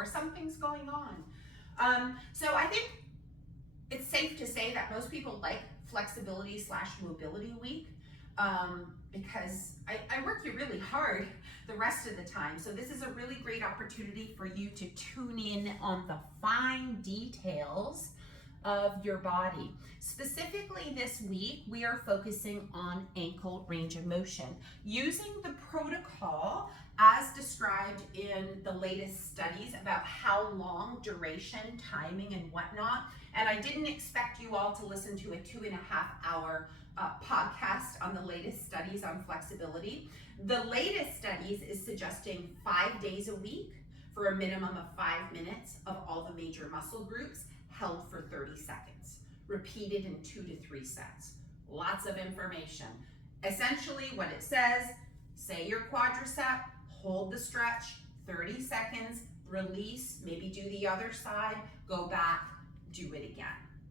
or something's going on. So I think it's safe to say that most people like flexibility / mobility week because I work you really hard the rest of the time. So this is a really great opportunity for you to tune in on the fine details of your body. Specifically this week, we are focusing on ankle range of motion using the protocol as described in the latest studies about how long, duration, timing, and whatnot. And I didn't expect you all to listen to a 2.5-hour podcast on the latest studies on flexibility. The latest studies is suggesting 5 days a week for a minimum of 5 minutes of all the major muscle groups held for 30 seconds, repeated in 2 to 3 sets. Lots of information. Essentially what it says, say your quadricep, hold the stretch, 30 seconds, release, maybe do the other side, go back, do it again.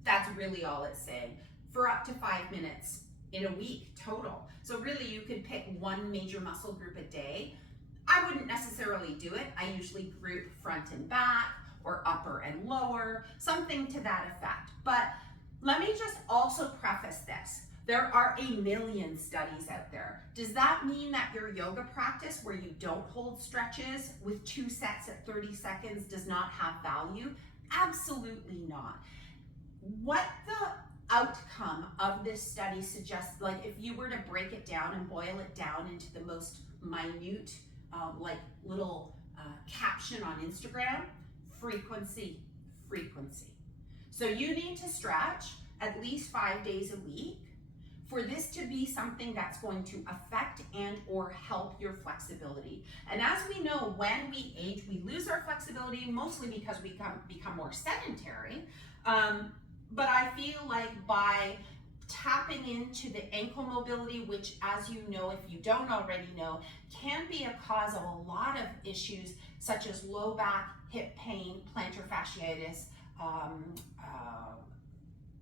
That's really all it's saying, for up to 5 minutes in a week total. So really you could pick one major muscle group a day. I wouldn't necessarily do it. I usually group front and back or upper and lower, something to that effect. But let me just also preface this. There are a million studies out there. Does that mean that your yoga practice where you don't hold stretches with 2 sets at 30 seconds does not have value? Absolutely not. What the outcome of this study suggests, like if you were to break it down and boil it down into the most minute, like little caption on Instagram, frequency, frequency. So you need to stretch at least 5 days a week for this to be something that's going to affect and or help your flexibility. And as we know, when we age, we lose our flexibility mostly because we become more sedentary. But I feel like by tapping into the ankle mobility, which as you know, if you don't already know, can be a cause of a lot of issues such as low back, hip pain, plantar fasciitis,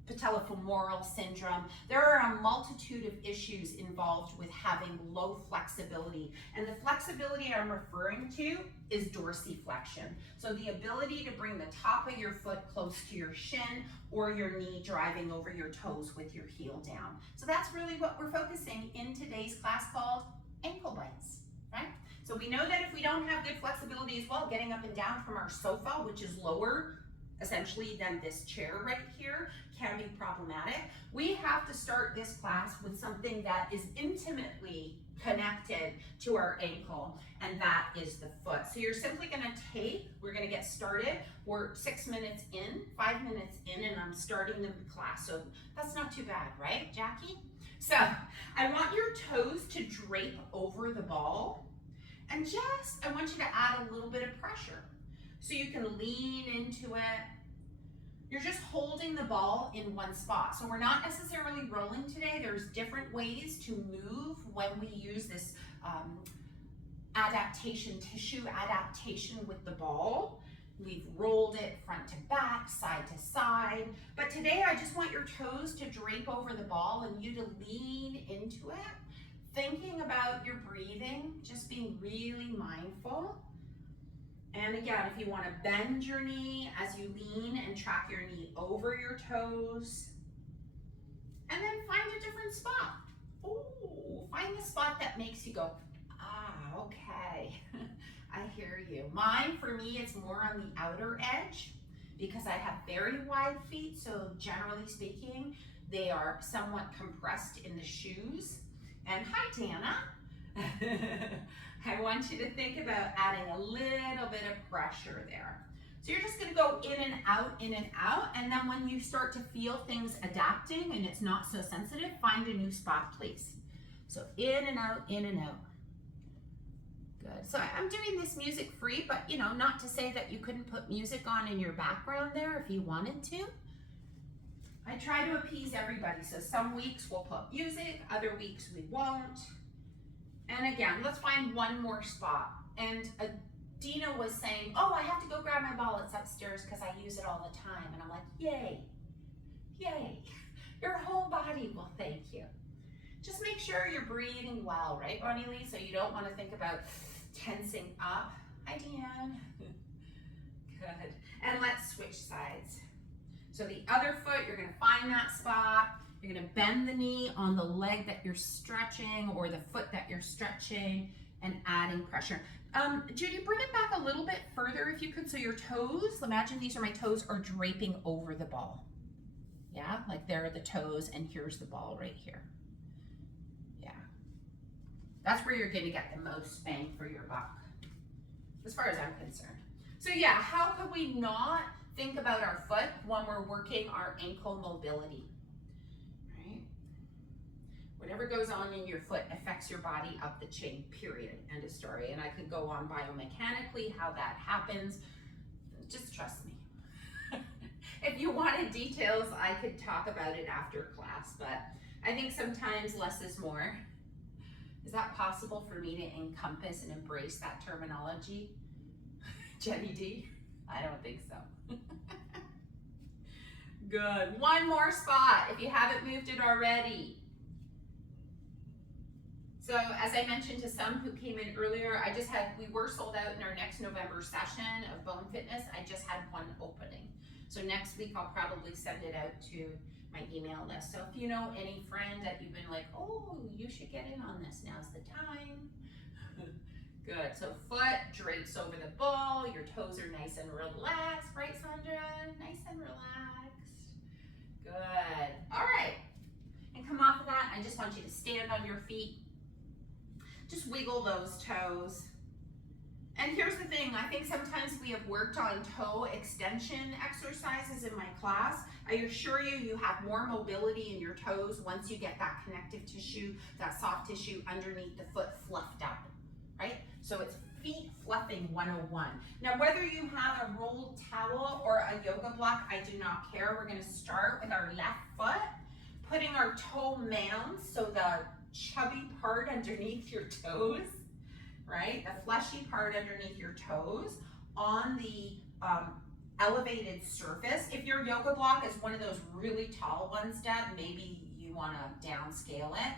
patellofemoral syndrome. There are a multitude of issues involved with having low flexibility. And the flexibility I'm referring to is dorsiflexion. So the ability to bring the top of your foot close to your shin or your knee driving over your toes with your heel down. So that's really what we're focusing in today's class called ankle bites, right? So we know that if we don't have good flexibility as well, getting up and down from our sofa, which is lower essentially than this chair right here, can be problematic. We have to start this class with something that is intimately connected to our ankle, and that is the foot. So you're simply gonna we're gonna get started. We're 6 minutes in, 5 minutes in, and I'm starting the class. So that's not too bad, right, Jackie? So I want your toes to drape over the ball, and I want you to add a little bit of pressure. So you can lean into it. You're just holding the ball in one spot. So we're not necessarily rolling today. There's different ways to move when we use this tissue adaptation with the ball. We've rolled it front to back, side to side. But today I just want your toes to drape over the ball and you to lean into it, thinking about your breathing, just being really mindful. And again, if you want to bend your knee as you lean and track your knee over your toes. And then find a different spot. Ooh, find the spot that makes you go, ah, okay, I hear you. Mine, for me, it's more on the outer edge because I have very wide feet. So generally speaking, they are somewhat compressed in the shoes. And hi, Dana. I want you to think about adding a little bit of pressure there. So you're just gonna go in and out, and then when you start to feel things adapting and it's not so sensitive, find a new spot, please. So in and out, in and out. Good. So I'm doing this music free, but you know, not to say that you couldn't put music on in your background there if you wanted to. I try to appease everybody, so some weeks we'll put music, other weeks we won't. And again, let's find one more spot. And Dina was saying, oh, I have to go grab my ball, it's upstairs because I use it all the time. And I'm like, yay, yay. Your whole body will thank you. Just make sure you're breathing well, right, Bonnie Lee? So you don't want to think about tensing up. Hi, Deanne. let's switch sides. So the other foot, you're gonna find that spot. You're gonna bend the knee on the leg that you're stretching or the foot that you're stretching and adding pressure. Judy, bring it back a little bit further if you could. So your toes, imagine these are my toes, are draping over the ball. Yeah, like there are the toes and here's the ball right here. Yeah, that's where you're gonna get the most bang for your buck, as far as I'm concerned. So yeah, how could we not think about our foot when we're working our ankle mobility, right? Whatever goes on in your foot affects your body up the chain, period, end of story. And I could go on biomechanically how that happens. Just trust me. If you wanted details, I could talk about it after class, but I think sometimes less is more. Is that possible for me to encompass and embrace that terminology? Jenny D? I don't think so. Good. One more spot if you haven't moved it already. So as I mentioned to some who came in earlier, we were sold out in our next November session of BoneFitness. I just had one opening. So next week I'll probably send it out to my email list. So if you know any friend that you've been like, oh, you should get in on this, now's the time. Good, so foot drapes over the ball, your toes are nice and relaxed, right Sandra? Nice and relaxed. Good, all right. And come off of that, I just want you to stand on your feet. Just wiggle those toes. And here's the thing, I think sometimes we have worked on toe extension exercises in my class. I assure you, you have more mobility in your toes once you get that connective tissue, that soft tissue underneath the foot fluffed up, right? So it's feet fluffing 101. Now, whether you have a rolled towel or a yoga block, I do not care. We're gonna start with our left foot, putting our toe mounds, so the chubby part underneath your toes, right? The fleshy part underneath your toes on the elevated surface. If your yoga block is one of those really tall ones, Deb, maybe you wanna downscale it.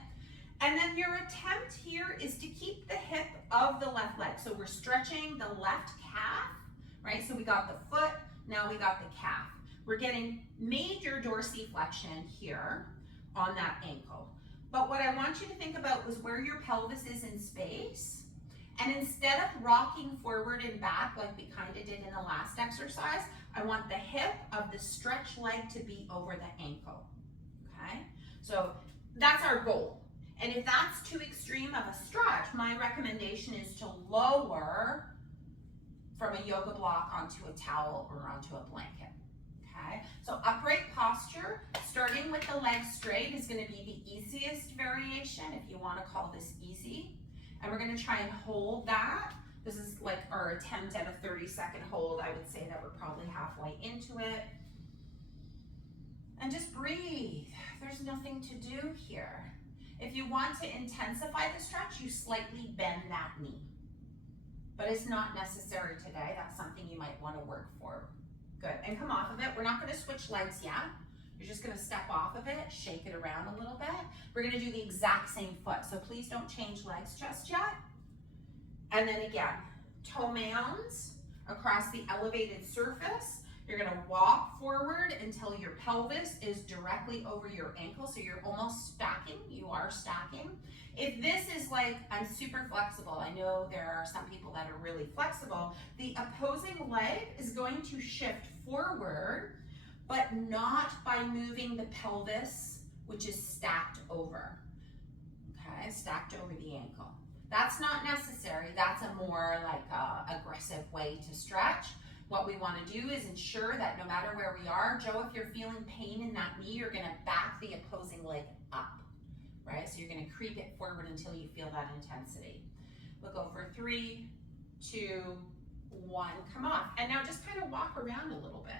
And then your attempt here is to keep the hip of the left leg. So we're stretching the left calf, right? So we got the foot, now we got the calf. We're getting major dorsiflexion here on that ankle. But what I want you to think about was where your pelvis is in space. And instead of rocking forward and back like we kind of did in the last exercise, I want the hip of the stretch leg to be over the ankle, okay? So that's our goal. And if that's too extreme of a stretch, my recommendation is to lower from a yoga block onto a towel or onto a blanket, okay? So upright posture, starting with the legs straight, is gonna be the easiest variation, if you wanna call this easy. And we're gonna try and hold that. This is like our attempt at a 30-second hold. I would say that we're probably halfway into it. And just breathe. There's nothing to do here. If you want to intensify the stretch, you slightly bend that knee. But it's not necessary today. That's something you might want to work for. Good, and come off of it. We're not going to switch legs yet. You're just going to step off of it, shake it around a little bit. We're going to do the exact same foot. So please don't change legs just yet. And then again, toe mounds across the elevated surface. You're gonna walk forward until your pelvis is directly over your ankle, so you're almost stacking, you are stacking. If this is like, I'm super flexible, I know there are some people that are really flexible, the opposing leg is going to shift forward, but not by moving the pelvis, which is stacked over, okay, stacked over the ankle. That's not necessary, that's a more like aggressive way to stretch. What we want to do is ensure that no matter where we are, Joe, if you're feeling pain in that knee, you're going to back the opposing leg up, right? So you're going to creep it forward until you feel that intensity. We'll go for 3, 2, 1, come off. And now just kind of walk around a little bit.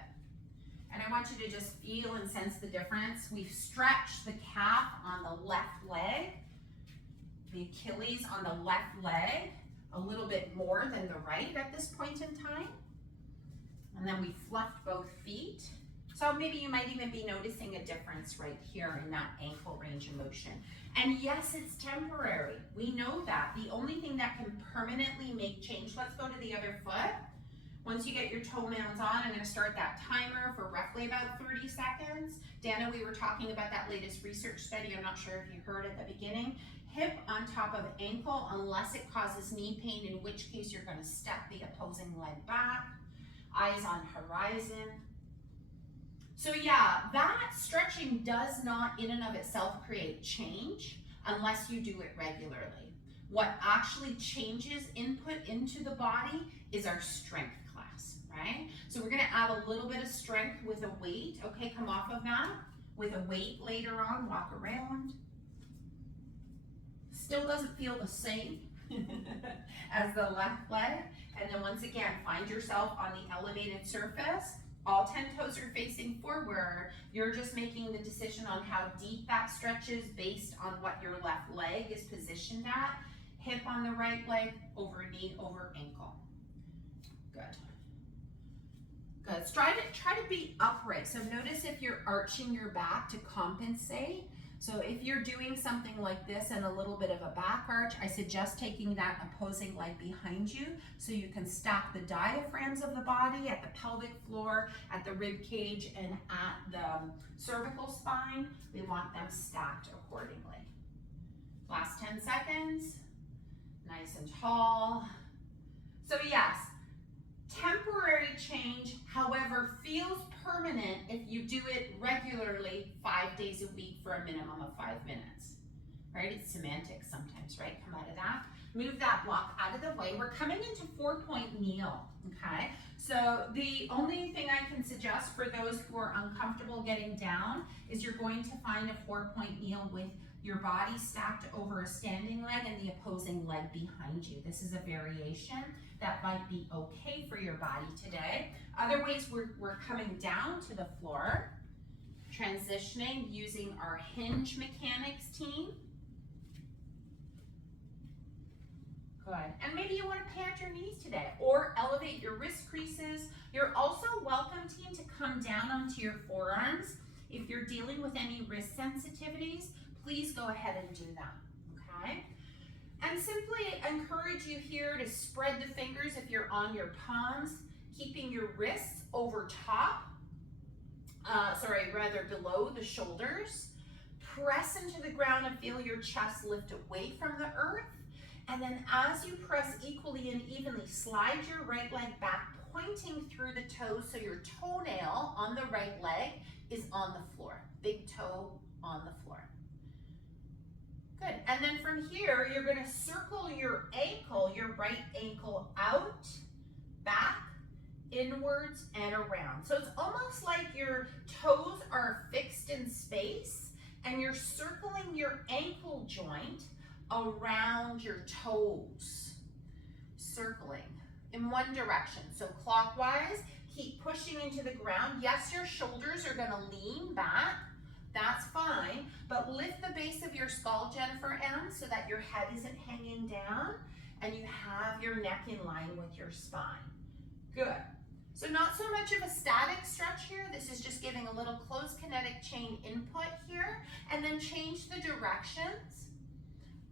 And I want you to just feel and sense the difference. We've stretched the calf on the left leg, the Achilles on the left leg, a little bit more than the right at this point in time. And then we fluffed both feet. So maybe you might even be noticing a difference right here in that ankle range of motion. And yes, it's temporary. We know that. The only thing that can permanently make change, let's go to the other foot. Once you get your toenails on, I'm going to start that timer for roughly about 30 seconds. Dana, we were talking about that latest research study. I'm not sure if you heard at the beginning. Hip on top of ankle unless it causes knee pain, in which case you're going to step the opposing leg back. Eyes on horizon. So yeah, that stretching does not in and of itself create change unless you do it regularly. What actually changes input into the body is our strength class, right? So we're gonna add a little bit of strength with a weight. Okay, come off of that. With a weight later on, walk around. Still doesn't feel the same as the left leg. And then once again, find yourself on the elevated surface. All 10 toes are facing forward. You're just making the decision on how deep that stretches based on what your left leg is positioned at. Hip on the right leg, over knee, over ankle. Good. Good. Try to be upright. So notice if you're arching your back to compensate. So if you're doing something like this and a little bit of a back arch, I suggest taking that opposing leg behind you so you can stack the diaphragms of the body at the pelvic floor, at the rib cage, and at the cervical spine. We want them stacked accordingly. Last 10 seconds. Nice and tall. So yes, temporary change, however, feels permanent if you do it regularly 5 days a week for a minimum of 5 minutes, right? It's semantics sometimes, right? Come out of that. Move that block out of the way. We're coming into 4-point kneel, okay? So the only thing I can suggest for those who are uncomfortable getting down is you're going to find a 4-point kneel with your body stacked over a standing leg and the opposing leg behind you. This is a variation that might be okay for your body today. Other ways, we're coming down to the floor, transitioning using our hinge mechanics team. Good. And maybe you want to plant your knees today or elevate your wrist creases. You're also welcome, team, to come down onto your forearms. If you're dealing with any wrist sensitivities, please go ahead and do that, okay? And simply encourage you here to spread the fingers if you're on your palms, keeping your wrists over top, below the shoulders. Press into the ground and feel your chest lift away from the earth. And then as you press equally and evenly, slide your right leg back, pointing through the toes so your toenail on the right leg is on the floor. Big toe on the floor. Good. And then from here, you're going to circle your ankle, your right ankle out, back, inwards, and around. So it's almost like your toes are fixed in space and you're circling your ankle joint around your toes. Circling in one direction. So clockwise, keep pushing into the ground. Yes, your shoulders are going to lean back. That's fine, but lift the base of your skull, Jennifer M, so that your head isn't hanging down and you have your neck in line with your spine. Good. So not so much of a static stretch here. This is just giving a little closed kinetic chain input here, and then change the directions.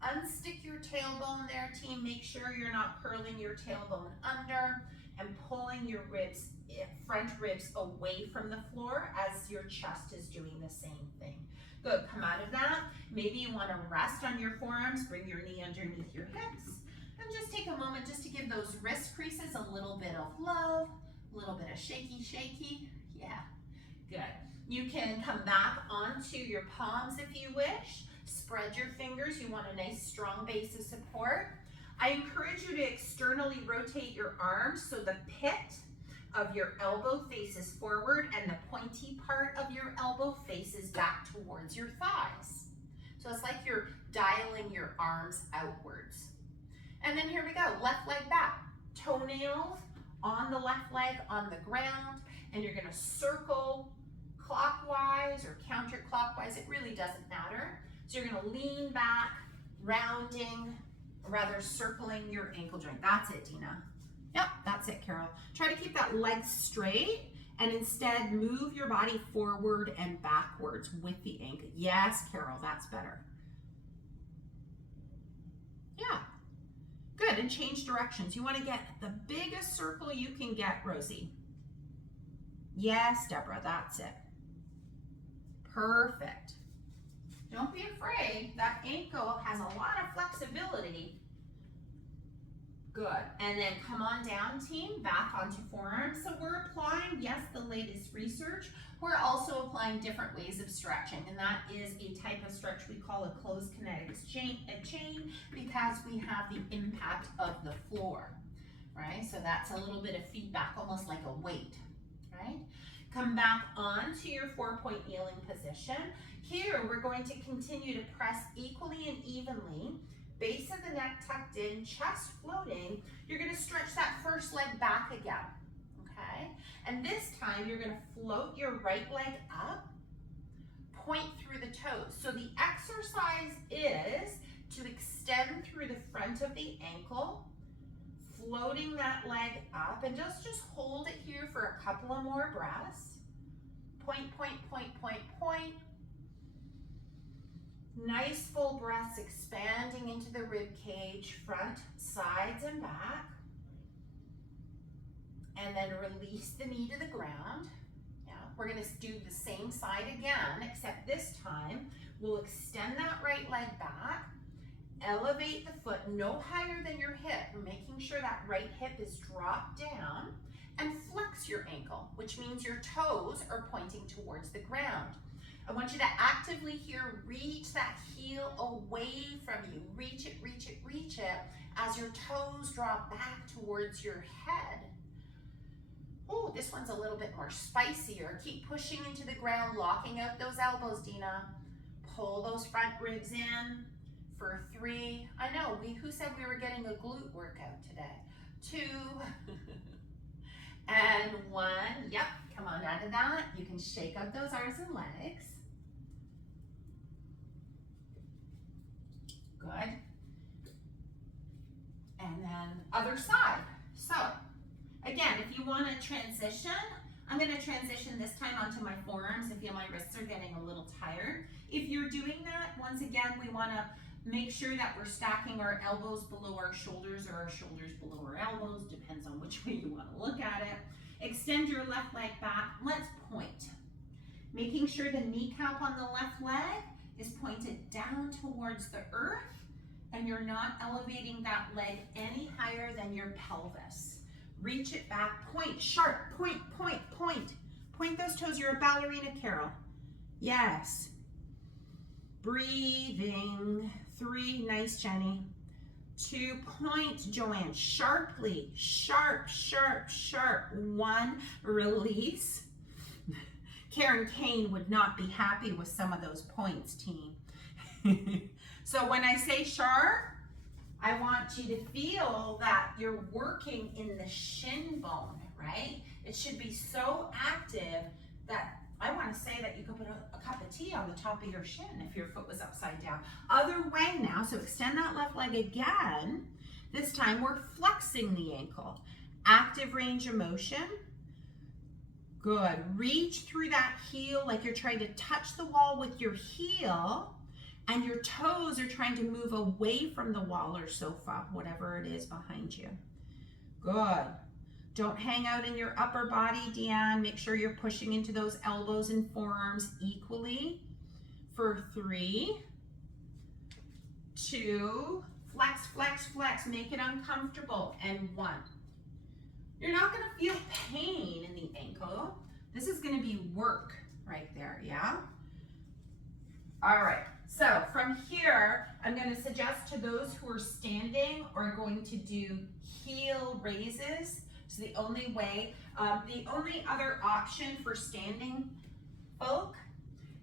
Unstick your tailbone there, team. Make sure you're not curling your tailbone under and pulling your ribs, front ribs away from the floor as your chest is doing the same thing. Good, come out of that. Maybe you want to rest on your forearms, bring your knee underneath your hips, and just take a moment just to give those wrist creases a little bit of love, a little bit of shaky, shaky. Yeah, good. You can come back onto your palms if you wish. Spread your fingers. You want a nice strong base of support. I encourage you to externally rotate your arms so the pit of your elbow faces forward and the pointy part of your elbow faces back towards your thighs. So it's like you're dialing your arms outwards. And then here we go, left leg back. Toenails on the left leg on the ground, and you're gonna circle clockwise or counterclockwise, it really doesn't matter. So you're gonna lean back, rounding, rather circling your ankle joint. That's it, Dina. Yep, that's it, Carol. Try to keep that leg straight and instead move your body forward and backwards with the ankle. Yes, Carol, that's better. Yeah. Good, and change directions. You want to get the biggest circle you can get, Rosie. Yes, Deborah, that's it. Perfect. Don't be afraid. That ankle has a lot of flexibility. Good. And then come on down, team, back onto forearms. So we're applying, yes, the latest research. We're also applying different ways of stretching, and that is a type of stretch we call a closed kinetics chain, because we have the impact of the floor, right? So that's a little bit of feedback, almost like a weight, right? Come back onto your 4-point kneeling position. Here, we're going to continue to press equally and evenly. Base of the neck tucked in, chest floating. You're going to stretch that first leg back again, okay? And this time, you're going to float your right leg up, point through the toes. So the exercise is to extend through the front of the ankle, floating that leg up, and just hold it here for a couple of more breaths. Point, point, point, point, point. Nice full breaths expanding into the rib cage, front, sides, and back. And then release the knee to the ground. Yeah, we're going to do the same side again, except this time we'll extend that right leg back, elevate the foot no higher than your hip, making sure that right hip is dropped down, and flex your ankle, which means your toes are pointing towards the ground. I want you to actively here reach that heel away from you. Reach it, reach it, reach it as your toes drop back towards your head. Oh, this one's a little bit more spicier. Keep pushing into the ground, locking out those elbows, Dina. Pull those front ribs in for 3. I know, who said we were getting a glute workout today? 2. And 1. Yep, come on out of that. You can shake out those arms and legs. Good. And then other side. So, again, if you want to transition, I'm going to transition this time onto my forearms. I feel my wrists are getting a little tired. If you're doing that, once again, we want to make sure that we're stacking our elbows below our shoulders or our shoulders below our elbows, depends on which way you want to look at it. Extend your left leg back. Let's point. Making sure the kneecap on the left leg is pointed down towards the earth, and you're not elevating that leg any higher than your pelvis. Reach it back, point, sharp, point, point, point. Point those toes, you're a ballerina, Carol. Yes. Breathing. 3, nice, Jenny. 2, point, Joanne, sharply, sharp, sharp, sharp. 1, release. Karen Kane would not be happy with some of those points, team. So when I say sharp, I want you to feel that you're working in the shin bone, right? It should be so active that I want to say that you could put a cup of tea on the top of your shin if your foot was upside down. Other way now, so extend that left leg again. This time we're flexing the ankle. Active range of motion. Good. Reach through that heel like you're trying to touch the wall with your heel, and your toes are trying to move away from the wall or sofa, whatever it is behind you. Good. Don't hang out in your upper body, Deanne. Make sure you're pushing into those elbows and forearms equally. For 3, 2, flex, flex, flex. Make it uncomfortable. And 1. You're not going to feel pain in the ankle. This is going to be work right there, yeah? All right. So from here, I'm going to suggest to those who are standing are going to do heel raises. So the only other option for standing folk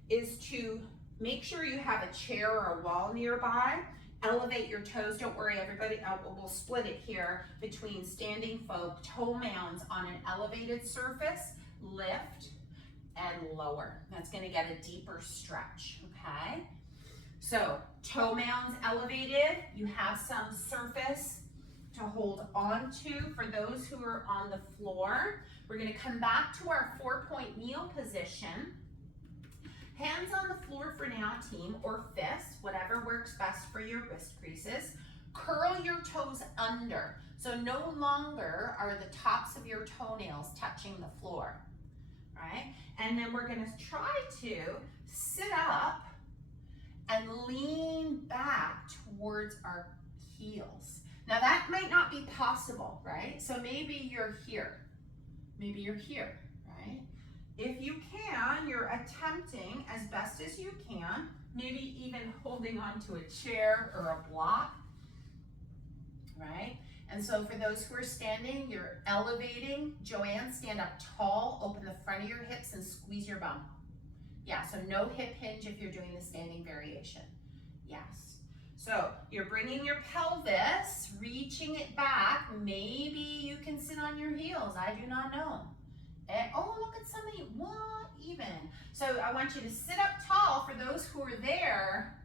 is to make sure you have a chair or a wall nearby. Elevate your toes. Don't worry, everybody. We'll split it here between standing folk. Toe mounds on an elevated surface. Lift and lower. That's going to get a deeper stretch, okay? So toe mounds elevated. You have some surface to hold on to for those who are on the floor. We're going to come back to our 4-point kneel position. Hands on the floor for now, team, or fists, whatever works best for your wrist creases. curl your toes under. So no longer are the tops of your toenails touching the floor, right? And then we're gonna try to sit up and lean back towards our heels. Now that might not be possible, right? So maybe you're here, right? If you can, you're attempting as best as you can, maybe even holding onto a chair or a block, right? And so for those who are standing, you're elevating. Joanne, stand up tall, open the front of your hips and squeeze your bum. Yeah, so no hip hinge if you're doing the standing variation. Yes. So you're bringing your pelvis, reaching it back. Maybe you can sit on your heels. I do not know. And, oh, look at somebody, what even? So I want you to sit up tall for those who are there,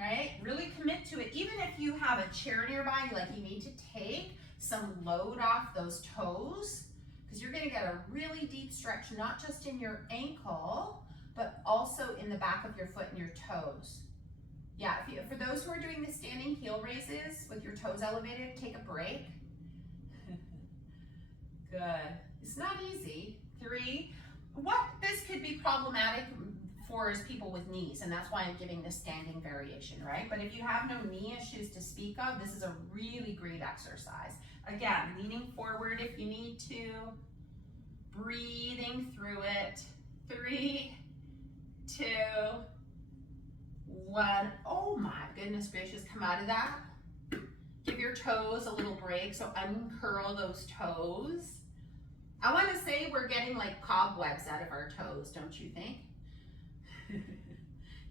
right? Really commit to it. Even if you have a chair nearby, like you need to take some load off those toes, because you're gonna get a really deep stretch, not just in your ankle, but also in the back of your foot and your toes. Yeah, for those who are doing the standing heel raises with your toes elevated, take a break. Good. It's not easy. 3. What this could be problematic for is people with knees, and that's why I'm giving this standing variation, right? But if you have no knee issues to speak of, this is a really great exercise. Again, leaning forward if you need to, breathing through it. 3, 2, 1. Oh my goodness gracious, come out of that. Give your toes a little break, so uncurl those toes. I want to say we're getting like cobwebs out of our toes, don't you think?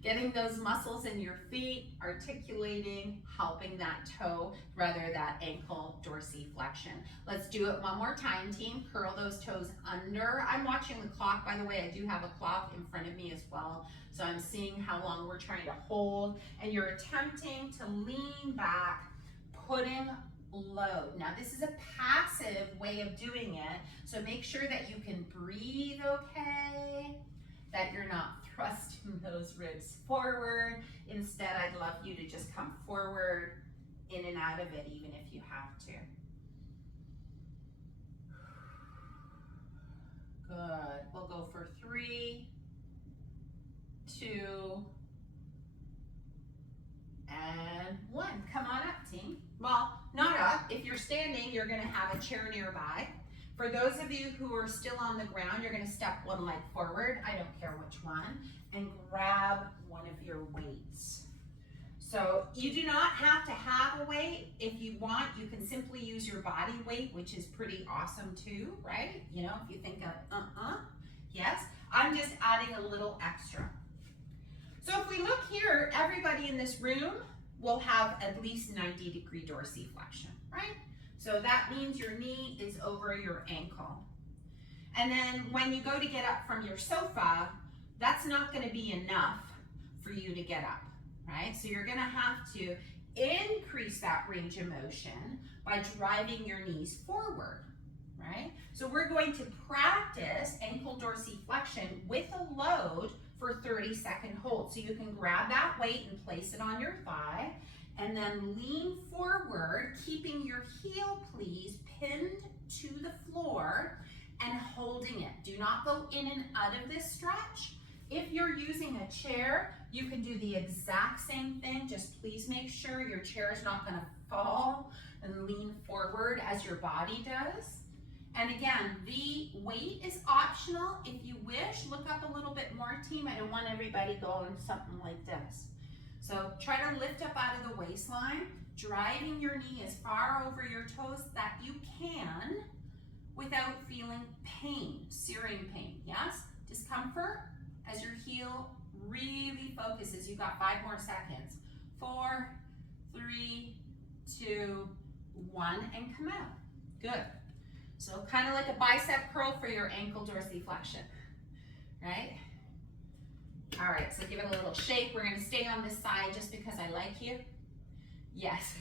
Getting those muscles in your feet, articulating, helping that toe, rather that ankle dorsiflexion. Let's do it one more time, team. Curl those toes under. I'm watching the clock, by the way. I do have a clock in front of me as well. So I'm seeing how long we're trying to hold, and you're attempting to lean back, putting load. Now this is a passive way of doing it, so make sure that you can breathe okay, that you're not thrusting those ribs forward. Instead, I'd love you to just come forward, in and out of it, even if you have to. Good. We'll go for 3, 2, and 1. Come on up, team. Well, not up. If you're standing, you're going to have a chair nearby. For those of you who are still on the ground, you're going to step one leg forward, I don't care which one, and grab one of your weights. So you do not have to have a weight. If you want, you can simply use your body weight, which is pretty awesome too, right? You know, if you think of yes, I'm just adding a little extra. So if we look here, everybody in this room will have at least 90-degree dorsiflexion, right? So that means your knee is over your ankle. And then when you go to get up from your sofa, that's not going to be enough for you to get up, right? So you're going to have to increase that range of motion by driving your knees forward, right? So we're going to practice ankle dorsiflexion with a load for 30-second hold. So you can grab that weight and place it on your thigh, and then lean forward, keeping your heel, please, pinned to the floor and holding it. Do not go in and out of this stretch. If you're using a chair, you can do the exact same thing. Just please make sure your chair is not going to fall and lean forward as your body does. And again, the weight is optional. If you wish, look up a little bit more, team. I don't want everybody going something like this. So try to lift up out of the waistline, driving your knee as far over your toes that you can without feeling pain, searing pain, yes? Discomfort as your heel really focuses. You've got 5 more seconds. 4, 3, 2, 1, and come out. Good. So kind of like a bicep curl for your ankle dorsiflexion, right? All right, so give it a little shake. We're gonna stay on this side just because I like you. Yes.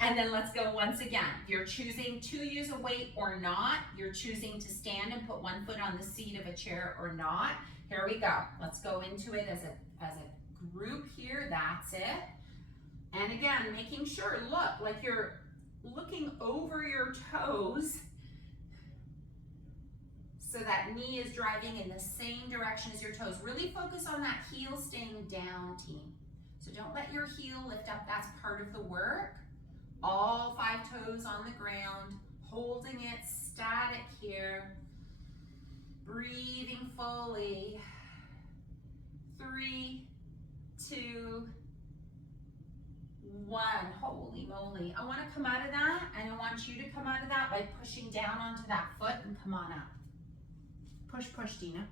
And then let's go once again. You're choosing to use a weight or not. You're choosing to stand and put one foot on the seat of a chair or not. Here we go. Let's go into it as a group here. That's it. And again, making sure, look, like you're looking over your toes so that knee is driving in the same direction as your toes. Really focus on that heel staying down, team. So don't let your heel lift up. That's part of the work. All 5 toes on the ground, holding it static here. Breathing fully. 3, 2, 1. Holy moly. I want to come out of that, and I want you to come out of that by pushing down onto that foot and come on up. Push, push, Dina.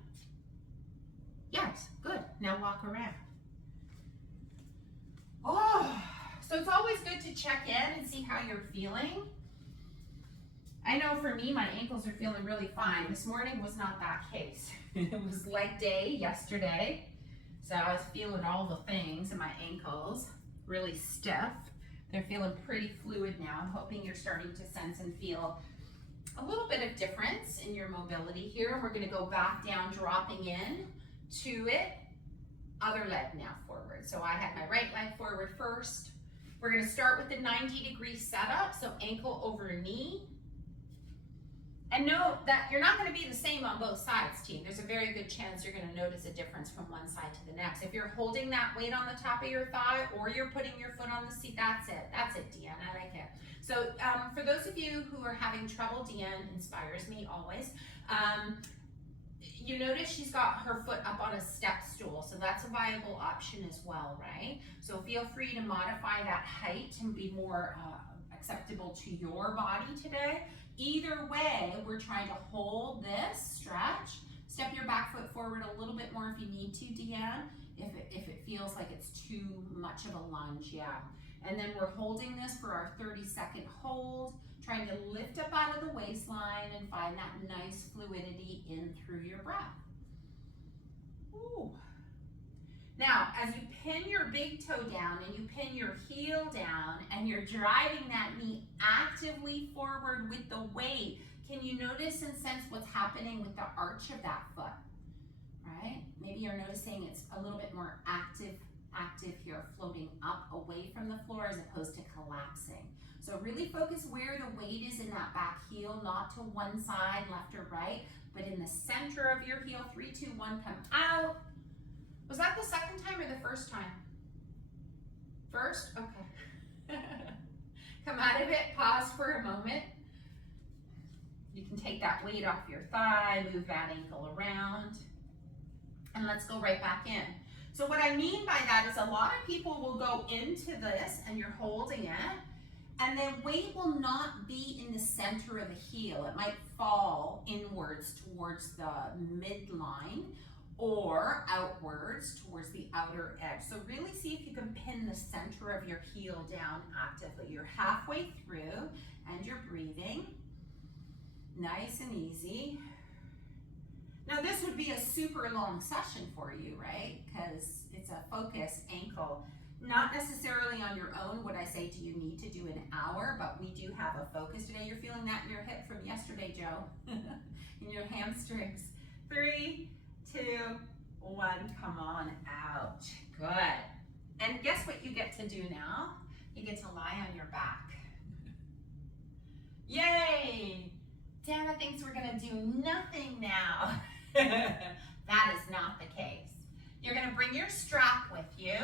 Yes, good. Now walk around. Oh, so it's always good to check in and see how you're feeling. I know for me, my ankles are feeling really fine. This morning was not that case. It was leg day yesterday. So I was feeling all the things in my ankles, really stiff. They're feeling pretty fluid now. I'm hoping you're starting to sense and feel a little bit of difference in your mobility here. We're gonna go back down, dropping in to it. Other leg now forward. So I had my right leg forward first. We're gonna start with the 90-degree setup, so ankle over knee. And note that you're not gonna be the same on both sides, team. There's a very good chance you're gonna notice a difference from one side to the next. If you're holding that weight on the top of your thigh or you're putting your foot on the seat, that's it. That's it, Deanne, I like it. So for those of you who are having trouble, Deanne inspires me always. You notice she's got her foot up on a step stool, so that's a viable option as well, right? So feel free to modify that height and be more acceptable to your body today. Either way, we're trying to hold this stretch. Step your back foot forward a little bit more if you need to, Deanne, if it feels like it's too much of a lunge, yeah. And then we're holding this for our 30-second hold, trying to lift up out of the waistline and find that nice fluidity in through your breath. Ooh. Now, as you pin your big toe down and you pin your heel down and you're driving that knee actively forward with the weight, can you notice and sense what's happening with the arch of that foot, right? Maybe you're noticing it's a little bit more active here, floating up away from the floor as opposed to collapsing. So really focus where the weight is in that back heel, not to one side, left or right, but in the center of your heel. 3, 2, 1, come out. Was that the second time or the first time? First? Okay. Come out of it, pause for a moment. You can take that weight off your thigh, move that ankle around, and let's go right back in. So what I mean by that is a lot of people will go into this and you're holding it, and then weight will not be in the center of the heel. It might fall inwards towards the midline or outwards towards the outer edge. So really see if you can pin the center of your heel down actively. You're halfway through and you're breathing. Nice and easy. Now this would be a super long session for you, right? Because it's a focused ankle. Not necessarily on your own would I say, do you need to do an hour, but we do have a focus today. You're feeling that in your hip from yesterday, Joe, in your hamstrings. 3, 2, 1, come on out. Good. And guess what you get to do now? You get to lie on your back. Yay! Dana thinks we're gonna do nothing now. That is not the case. You're gonna bring your strap with you.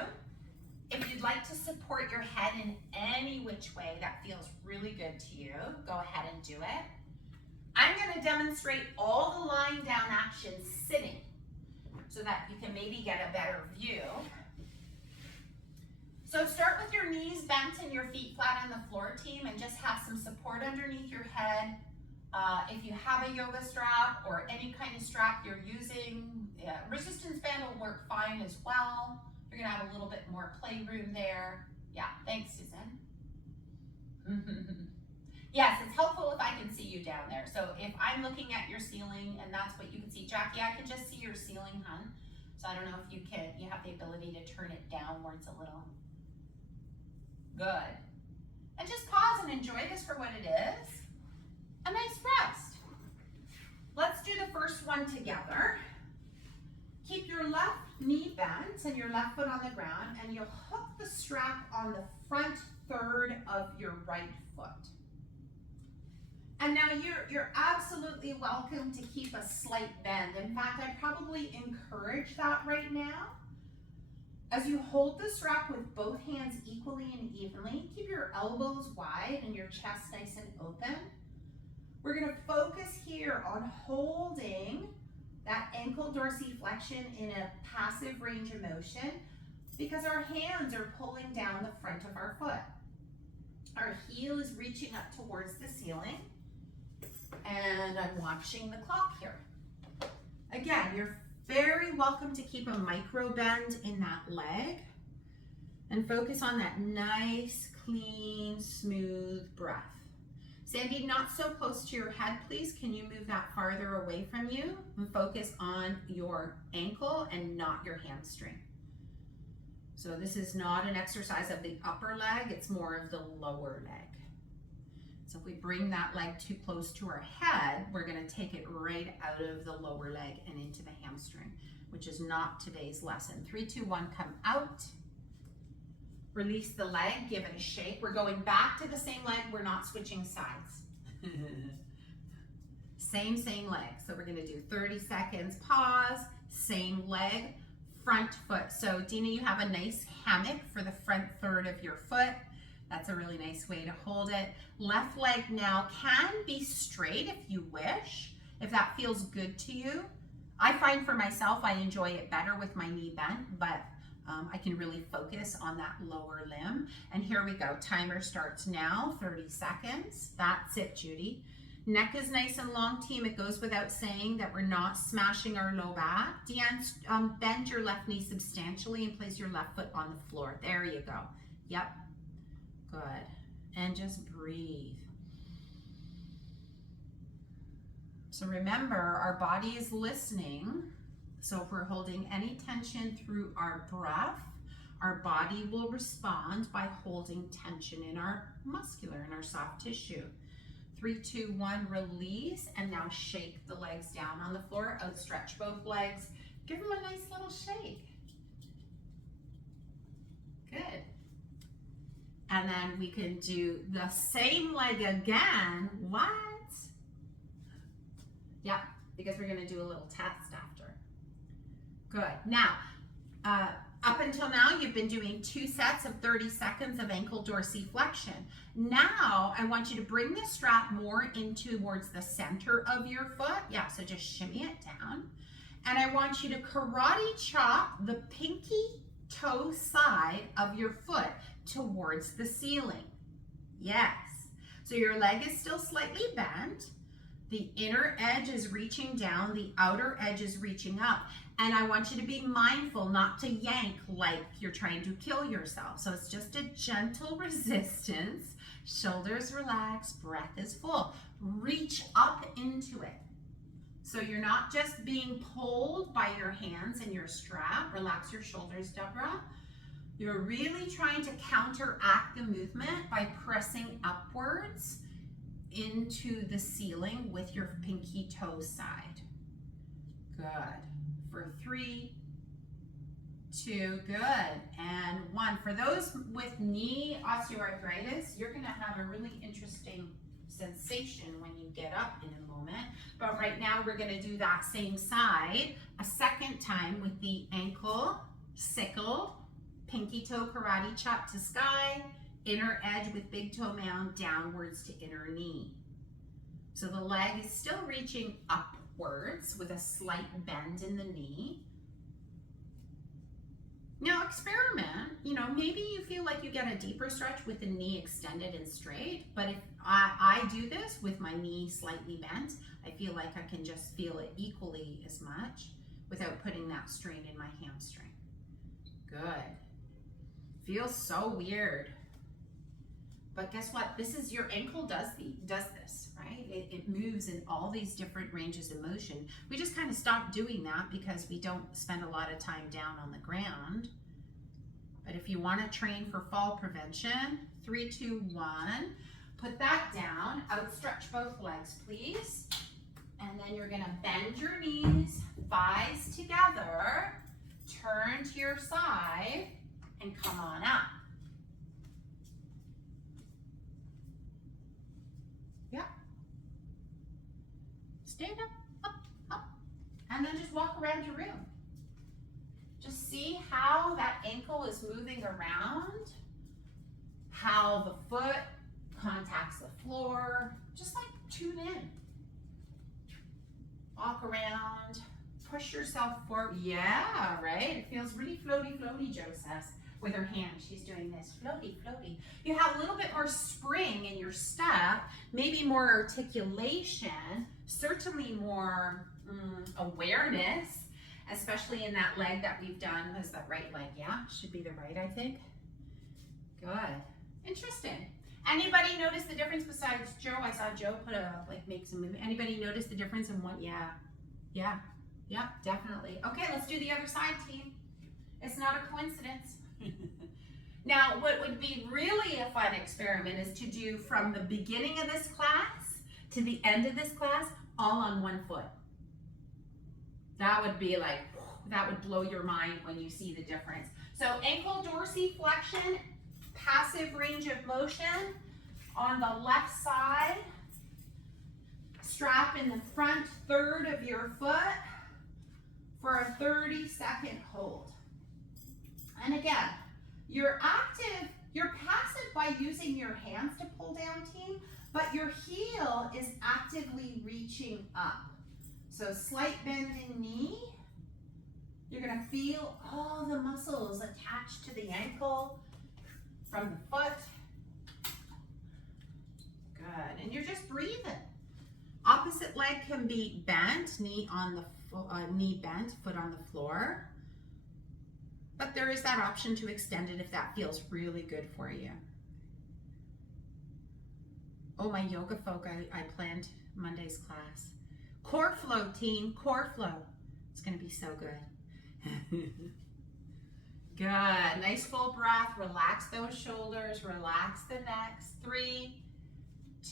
If you'd like to support your head in any which way that feels really good to you, go ahead and do it. I'm gonna demonstrate all the lying down actions sitting so that you can maybe get a better view. So start with your knees bent and your feet flat on the floor, team, and just have some support underneath your head. If you have a yoga strap or any kind of strap you're using, resistance band will work fine as well. You're gonna have a little bit more playroom there. Yeah, thanks, Susan. Yes, it's helpful if I can see you down there. So if I'm looking at your ceiling and that's what you can see, Jackie, I can just see your ceiling, hun. So I don't know if you have the ability to turn it downwards a little. Good. And just pause and enjoy this for what it is. A nice rest. Let's do the first one together. Keep your left knee bent and your left foot on the ground, and you'll hook the strap on the front third of your right foot. And now you're absolutely welcome to keep a slight bend. In fact, I probably encourage that right now. As you hold the strap with both hands equally and evenly, keep your elbows wide and your chest nice and open. We're gonna focus here on holding that ankle dorsiflexion in a passive range of motion because our hands are pulling down the front of our foot. Our heel is reaching up towards the ceiling, and I'm watching the clock here. Again, you're very welcome to keep a micro bend in that leg and focus on that nice, clean, smooth breath. Sandy, not so close to your head, please. Can you move that farther away from you and focus on your ankle and not your hamstring? So this is not an exercise of the upper leg, it's more of the lower leg. So if we bring that leg too close to our head, we're gonna take it right out of the lower leg and into the hamstring, which is not today's lesson. 3, 2, 1, come out. Release the leg, give it a shake. We're going back to the same leg, we're not switching sides. Same leg. So we're gonna do 30 seconds, pause, same leg, front foot. So Dina, you have a nice hammock for the front third of your foot. That's a really nice way to hold it. Left leg now can be straight if you wish, if that feels good to you. I find for myself, I enjoy it better with my knee bent, but I can really focus on that lower limb. And here we go, timer starts now, 30 seconds. That's it, Judy. Neck is nice and long, team. It goes without saying that we're not smashing our low back. Deanne, bend your left knee substantially and place your left foot on the floor. There you go. Yep. Good. And just breathe. So remember, our body is listening. So if we're holding any tension through our breath, our body will respond by holding tension in our muscular, in our soft tissue. 3, 2, 1, release, and now shake the legs down on the floor. Outstretch both legs. Give them a nice little shake. Good. And then we can do the same leg again. What? Yeah, because we're gonna do a little test after. Good. Now, up until now, you've been doing 2 sets of 30 seconds of ankle dorsiflexion. Now, I want you to bring the strap more in towards the center of your foot. Yeah, so just shimmy it down. And I want you to karate chop the pinky toe side of your foot towards the ceiling. Yes. So your leg is still slightly bent. The inner edge is reaching down, the outer edge is reaching up. And I want you to be mindful not to yank like you're trying to kill yourself. So it's just a gentle resistance. Shoulders relaxed, breath is full. Reach up into it. So you're not just being pulled by your hands and your strap. Relax your shoulders, Deborah. You're really trying to counteract the movement by pressing upwards into the ceiling with your pinky toe side. Good. For 3, 2, good, and 1. For those with knee osteoarthritis, you're gonna have a really interesting sensation when you get up in a moment. But right now we're gonna do that same side a second time with the ankle sickle, pinky toe karate chop to sky, inner edge with big toe mound downwards to inner knee. So the leg is still reaching upwards with a slight bend in the knee. Now experiment, maybe you feel like you get a deeper stretch with the knee extended and straight, but if I do this with my knee slightly bent, I feel like I can just feel it equally as much without putting that strain in my hamstring. Good. Feels so weird. But guess what? Your ankle does this, right? It moves in all these different ranges of motion. We just kind of stopped doing that because we don't spend a lot of time down on the ground. But if you want to train for fall prevention, 3, 2, 1, put that down, outstretch both legs, please. And then you're gonna bend your knees, thighs together, turn to your side, and come on up. stand up, up, and then just walk around your room. Just see how that ankle is moving around, how the foot contacts the floor. Just like tune in. Walk around, push yourself forward. Yeah, right? It feels really floaty, floaty, Jo says. With her hand, she's doing this, floaty, floaty. You have a little bit more spring in your step, maybe more articulation, certainly more awareness, especially in that leg that we've done. Is that right leg? Yeah, should be the right, I think. Good. Interesting. Anybody notice the difference besides Jo? I saw Jo make some movement. Anybody notice the difference in one? Yeah, definitely. Okay, let's do the other side, team. It's not a coincidence. Now, what would be really a fun experiment is to do from the beginning of this class to the end of this class, all on one foot. That would be like, that would blow your mind when you see the difference. So ankle dorsiflexion, passive range of motion on the left side. Strap in the front third of your foot for a 30-second hold. And again, you're active, you're passive by using your hands to pull down, team, but your heel is actively reaching up. So slight bend in knee. You're gonna feel all the muscles attached to the ankle from the foot. Good, and you're just breathing. Opposite leg can be bent, knee on the knee bent, foot on the floor. But there is that option to extend it if that feels really good for you. Oh, my yoga folk, I planned Monday's class. Core flow, team, core flow. It's gonna be so good. Good, nice full breath. Relax those shoulders, relax the necks. 3,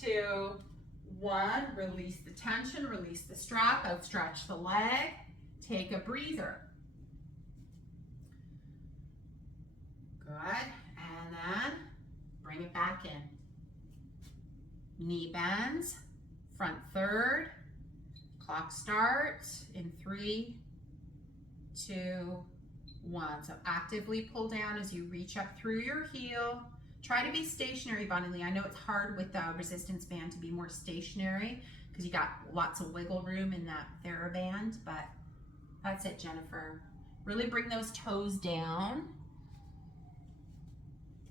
2, 1, release the tension, release the strap, outstretch the leg. Take a breather. Good, and then bring it back in. Knee bends, front third, clock starts in 3, 2, 1. So actively pull down as you reach up through your heel. Try to be stationary, Bonnie. I know it's hard with the resistance band to be more stationary because you got lots of wiggle room in that TheraBand, but that's it, Jennifer. Really bring those toes down.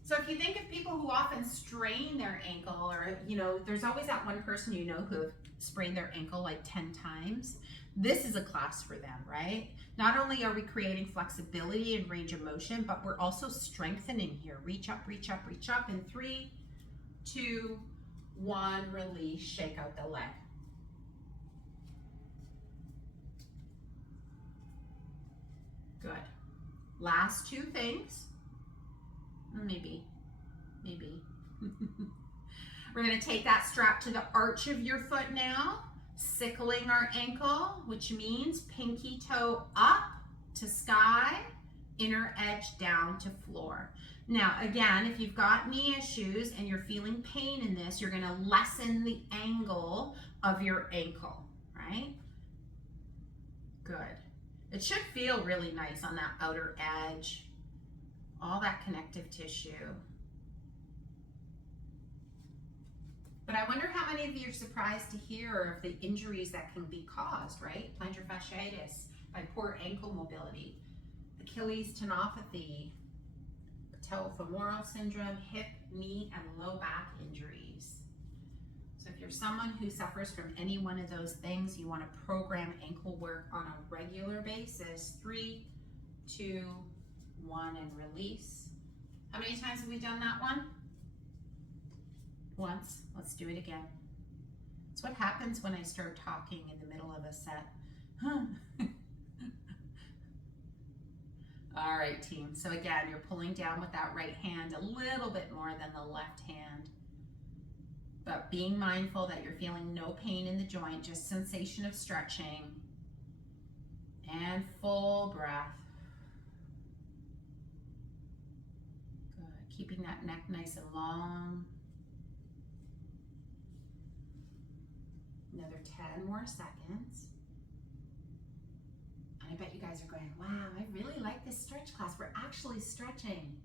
So if you think of people who often strain their ankle, or, you know, there's always that one person you know who sprained their ankle like 10 times. This is a class for them, right? Not only are we creating flexibility and range of motion, but we're also strengthening here. Reach up, reach up, reach up. In 3, 2, 1, release, shake out the leg. Good. Last 2 things. Maybe. We're gonna take that strap to the arch of your foot now, sickling our ankle, which means pinky toe up to sky, inner edge down to floor. Now, again, if you've got knee issues and you're feeling pain in this, you're gonna lessen the angle of your ankle, right? Good. It should feel really nice on that outer edge. All that connective tissue. But I wonder how many of you are surprised to hear of the injuries that can be caused, right? Plantar fasciitis by poor ankle mobility, Achilles tendinopathy, patellofemoral syndrome, hip, knee, and low back injuries. So if you're someone who suffers from any one of those things, you want to program ankle work on a regular basis. 3, 2, 1, and release. How many times have we done that one? Once. Let's do it again. It's what happens when I start talking in the middle of a set. All right, team. So again, you're pulling down with that right hand a little bit more than the left hand. But being mindful that you're feeling no pain in the joint, just sensation of stretching. And full breath. Good. Keeping that neck nice and long. Another 10 more seconds. I bet you guys are going, wow, I really like this stretch class. We're actually stretching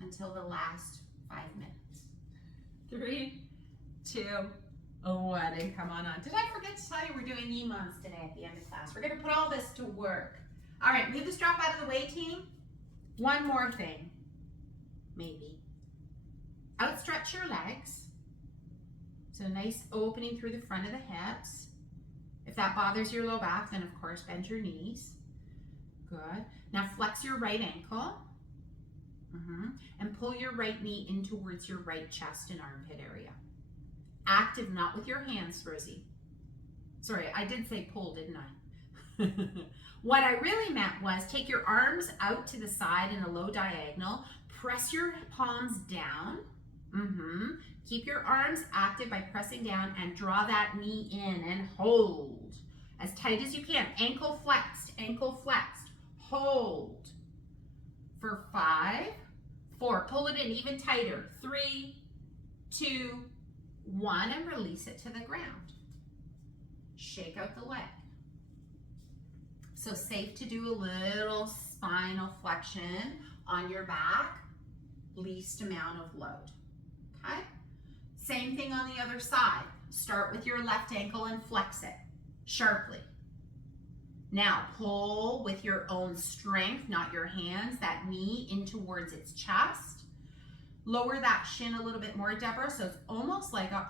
until the last 5 minutes. 3, 2, 1, and come on. Did I forget to tell you we're doing EMONs today at the end of class? We're gonna put all this to work. All right, move the strap out of the way, team. One more thing, maybe. Outstretch your legs. So nice opening through the front of the hips. If that bothers your low back, then of course bend your knees. Good. Now flex your right ankle. And pull your right knee in towards your right chest and armpit area. Active, not with your hands, Rosie. Sorry, I did say pull, didn't I? What I really meant was take your arms out to the side in a low diagonal. Press your palms down. Keep your arms active by pressing down and draw that knee in and hold as tight as you can. Ankle flexed, hold for 5, 4, pull it in even tighter, 3, 2, 1, and release it to the ground. Shake out the leg. So safe to do a little spinal flexion on your back, least amount of load, okay? Same thing on the other side. Start with your left ankle and flex it sharply. Now pull with your own strength, not your hands, that knee in towards its chest. Lower that shin a little bit more, Deborah, so it's almost like a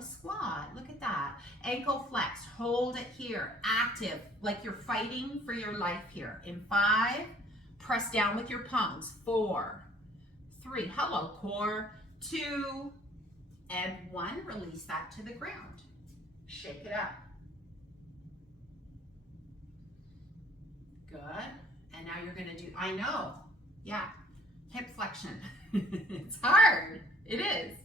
squat. Look at that. Ankle flexed, hold it here, active, like you're fighting for your life here. In 5, press down with your palms. 4, 3, hello core, 2, and 1, release that to the ground. Shake it up. Good. And now you're gonna do, I know, yeah, hip flexion. It's hard, it is,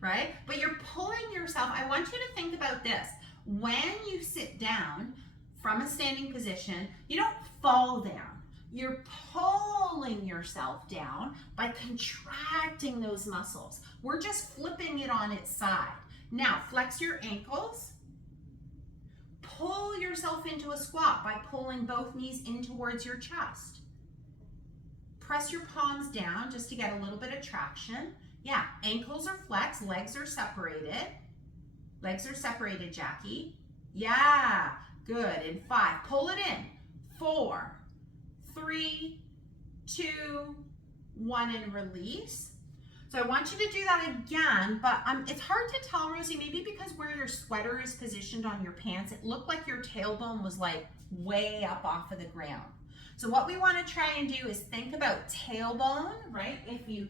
right? But you're pulling yourself. I want you to think about this. When you sit down from a standing position, you don't fall down. You're pulling yourself down by contracting those muscles. We're just flipping it on its side. Now, flex your ankles. Pull yourself into a squat by pulling both knees in towards your chest. Press your palms down just to get a little bit of traction. Yeah, ankles are flexed, legs are separated. Legs are separated, Jackie. Yeah, good. In 5, pull it in. 4, 3, 2, 1, and release. So I want you to do that again, but it's hard to tell, Rosie, maybe because where your sweater is positioned on your pants, it looked like your tailbone was like way up off of the ground. So what we want to try and do is think about tailbone, right? If you,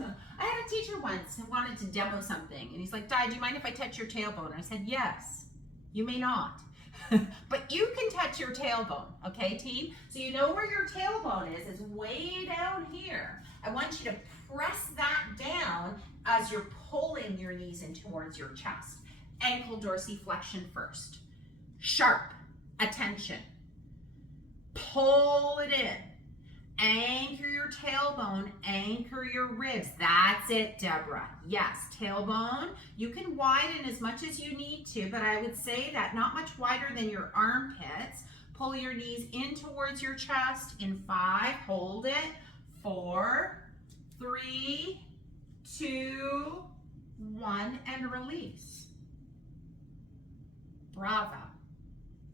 I had a teacher once who wanted to demo something, and he's like, Di, do you mind if I touch your tailbone? And I said, yes, you may not. But you can touch your tailbone, okay, team? So you know where your tailbone is way down here. I want you to press that down as you're pulling your knees in towards your chest. Ankle dorsiflexion first. Sharp attention. Pull it in. Anchor your tailbone, anchor your ribs. That's it, Deborah. Yes, tailbone. You can widen as much as you need to, but I would say that not much wider than your armpits. Pull your knees in towards your chest. In 5, hold it. 4, 3, 2, 1, and release. Bravo.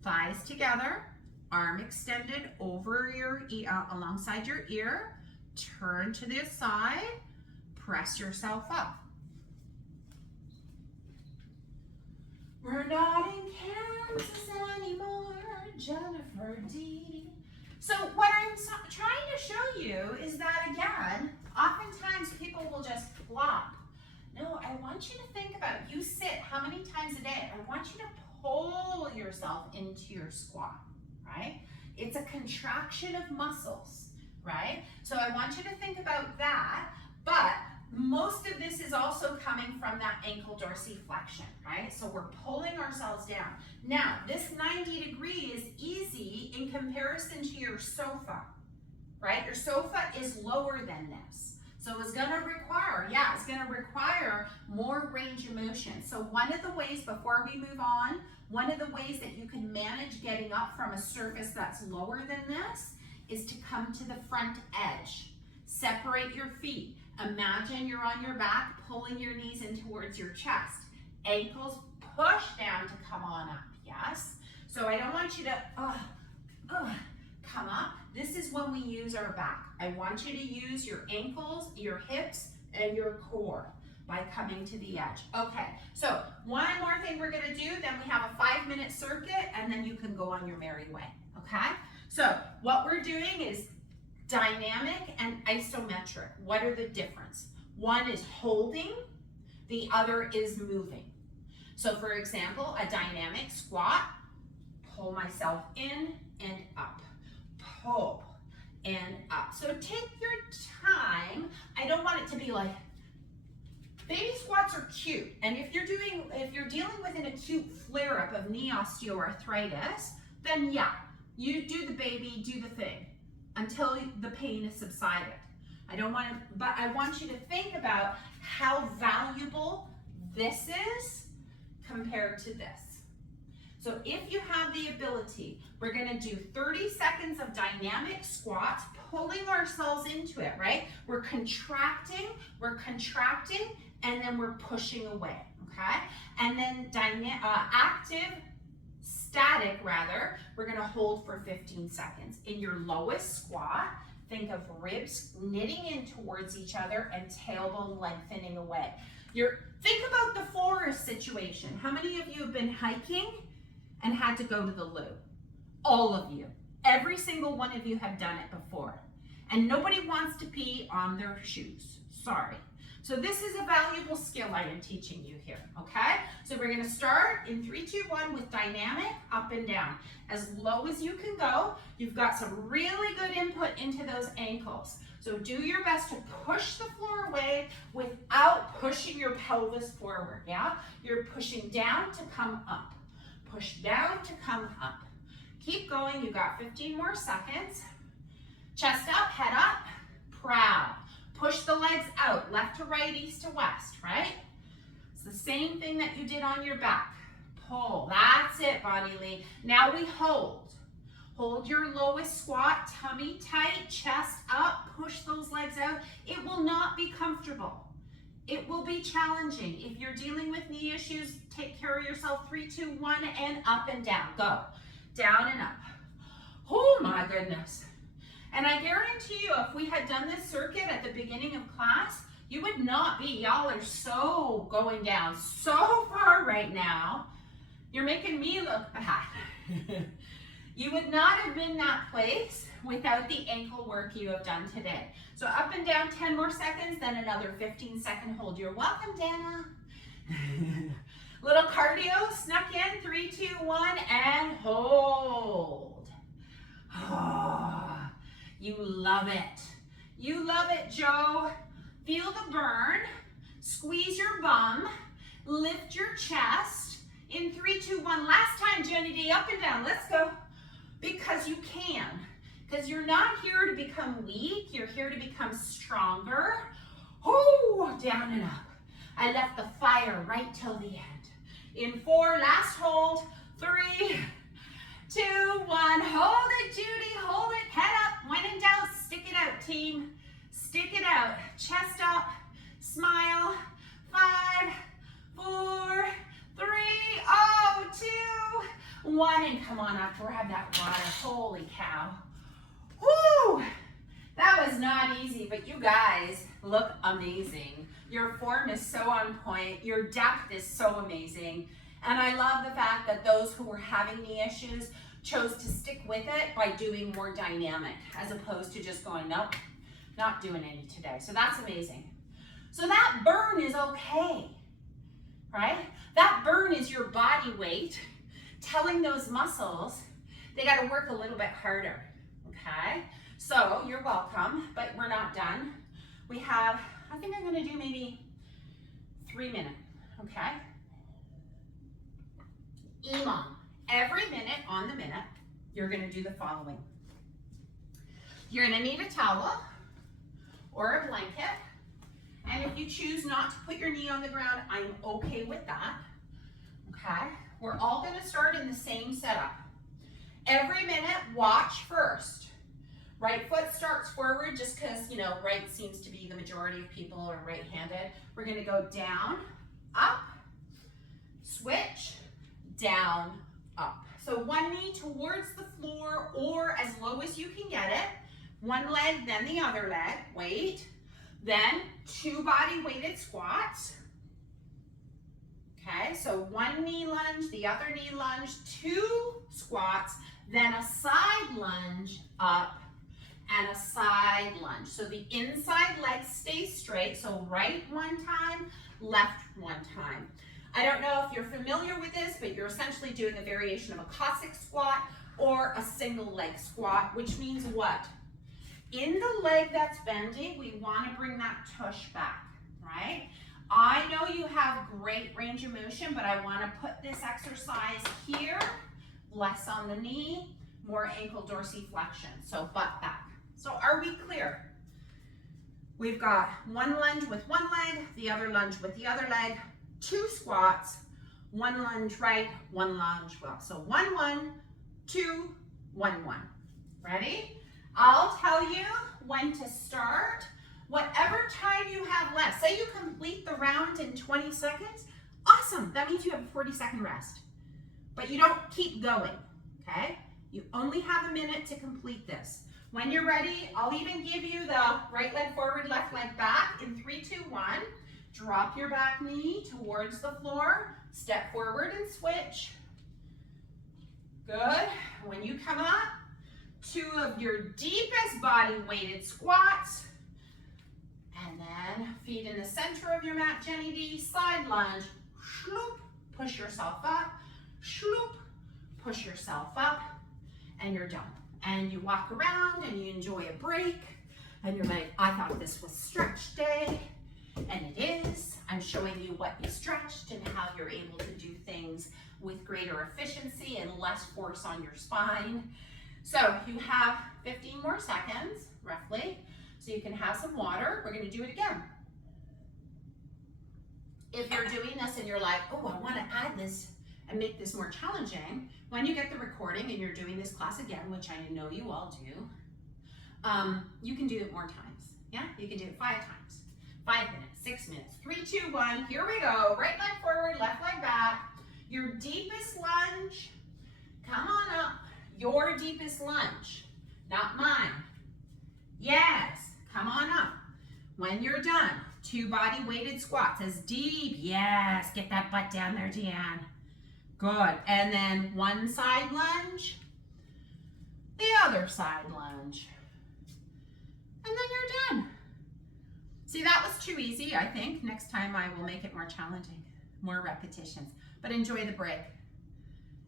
Thighs together. Arm extended over your alongside your ear. Turn to the side. Press yourself up. We're not in Kansas anymore, Jennifer D. So what I'm trying to show you is that, again, oftentimes people will just flop. No, I want you to think about, you sit how many times a day? I want you to pull yourself into your squat. Right? It's a contraction of muscles, right? So I want you to think about that, but most of this is also coming from that ankle dorsiflexion, right? So we're pulling ourselves down. Now, this 90 degree is easy in comparison to your sofa, right? Your sofa is lower than this. So it's gonna require more range of motion. So one of the ways, before we move on, one of the ways that you can manage getting up from a surface that's lower than this is to come to the front edge. Separate your feet. Imagine you're on your back, pulling your knees in towards your chest. Ankles push down to come on up, yes? So I don't want you to come up. This is when we use our back. I want you to use your ankles, your hips, and your core by coming to the edge. Okay, so one more thing we're gonna do, then we have a 5-minute circuit, and then you can go on your merry way, okay? So what we're doing is dynamic and isometric. What are the difference? One is holding, the other is moving. So for example, a dynamic squat, pull myself in and up, pull and up. So take your time. I don't want it to be like, baby squats are cute. And if you're dealing with an acute flare-up of knee osteoarthritis, then yeah, you do the baby, do the thing until the pain is subsided. But I want you to think about how valuable this is compared to this. So if you have the ability, we're gonna do 30 seconds of dynamic squats, pulling ourselves into it, right? We're contracting, and then we're pushing away, okay? And then static, we're gonna hold for 15 seconds. In your lowest squat, think of ribs knitting in towards each other and tailbone lengthening away. Think about the forest situation. How many of you have been hiking and had to go to the loo? All of you. Every single one of you have done it before. And nobody wants to pee on their shoes. Sorry. So this is a valuable skill I am teaching you here, okay? So we're gonna start in 3, 2, 1 with dynamic, up and down. As low as you can go. You've got some really good input into those ankles. So do your best to push the floor away without pushing your pelvis forward, yeah? You're pushing down to come up. Push down to come up. Keep going, you got 15 more seconds. Chest up, head up, proud. Push the legs out, left to right, east to west, right? It's the same thing that you did on your back. Pull, that's it, Bonnie Lee. Now we hold. Hold your lowest squat, tummy tight, chest up, push those legs out. It will not be comfortable. It will be challenging. If you're dealing with knee issues, take care of yourself. 3, 2, 1, and up and down. Go. Down and up. Oh my goodness. And I guarantee you, if we had done this circuit at the beginning of class, you would not be, y'all are so going down so far right now. You're making me look bad. You would not have been that place without the ankle work you have done today. So up and down 10 more seconds, then another 15-second hold. You're welcome, Dana. Little cardio snuck in, 3, 2, 1, and hold. Oh, you love it. You love it, Joe. Feel the burn. Squeeze your bum. Lift your chest. In 3, 2, 1. Last time, Jenny D, up and down. Let's go. Because you can. Because you're not here to become weak. You're here to become stronger. Oh, down and up. I left the fire right till the end. In 4, last hold. 3, 2, 1. Hold it, Judy. Hold it. Head up. When in doubt, stick it out, team. Stick it out. Chest up. Smile. 5, 4, 3, 2, 1. And come on up. Grab that water. Holy cow. Woo! That was not easy, but you guys look amazing. Your form is so on point. Your depth is so amazing. And I love the fact that those who were having knee issues chose to stick with it by doing more dynamic as opposed to just going, nope, not doing any today. So that's amazing. So that burn is okay, right? That burn is your body weight telling those muscles they got to work a little bit harder, okay? So you're welcome, but we're not done. We have, I think I'm going to do maybe 3 minutes, okay? EMOM. Every minute on the minute, you're going to do the following. You're going to need a towel or a blanket. And if you choose not to put your knee on the ground, I'm okay with that. Okay, we're all gonna start in the same setup. Every minute, watch first. Right foot starts forward just because, you know, right seems to be the majority of people are right-handed. We're gonna go down, up, switch, down, up. So one knee towards the floor or as low as you can get it. One leg, then the other leg, wait. Then 2 body weighted squats. Okay, so one knee lunge, the other knee lunge, 2 squats, then a side lunge up and a side lunge. So the inside leg stays straight, so right one time, left one time. I don't know if you're familiar with this, but you're essentially doing a variation of a Cossack squat or a single leg squat, which means what? In the leg that's bending, we want to bring that tush back, right? I know you have great range of motion, but I want to put this exercise here, less on the knee, more ankle dorsiflexion, so butt back. So are we clear? We've got one lunge with one leg, the other lunge with the other leg, 2 squats, one lunge right, one lunge left. So 1, 1, 2, 1, 1. Ready? I'll tell you when to start. Whatever time you have left, say you complete the round in 20 seconds, awesome, that means you have a 40-second rest. But you don't keep going, okay? You only have a minute to complete this. When you're ready, I'll even give you the right leg forward, left leg back in 3, 2, 1. Drop your back knee towards the floor, step forward and switch. Good. When you come up, 2 of your deepest body weighted squats. And then feet in the center of your mat, Jenny D, side lunge, shloop, push yourself up, shloop, push yourself up, and you're done. And you walk around and you enjoy a break, and you're like, I thought this was stretch day, and it is. I'm showing you what you stretched and how you're able to do things with greater efficiency and less force on your spine. So you have 15 more seconds, roughly, so you can have some water. We're gonna do it again. If you're doing this and you're like, oh, I wanna add this and make this more challenging, when you get the recording and you're doing this class again, which I know you all do, you can do it more times. Yeah, you can do it 5 times. 5 minutes, 6 minutes, 3, 2, 1, here we go. Right leg forward, left leg back. Your deepest lunge, come on up. Your deepest lunge, not mine. Yes, come on up. When you're done, 2 body weighted squats as deep. Yes, get that butt down there, Deanne. Good, and then one side lunge, the other side lunge, and then you're done. See, that was too easy, I think. Next time I will make it more challenging, more repetitions, but enjoy the break.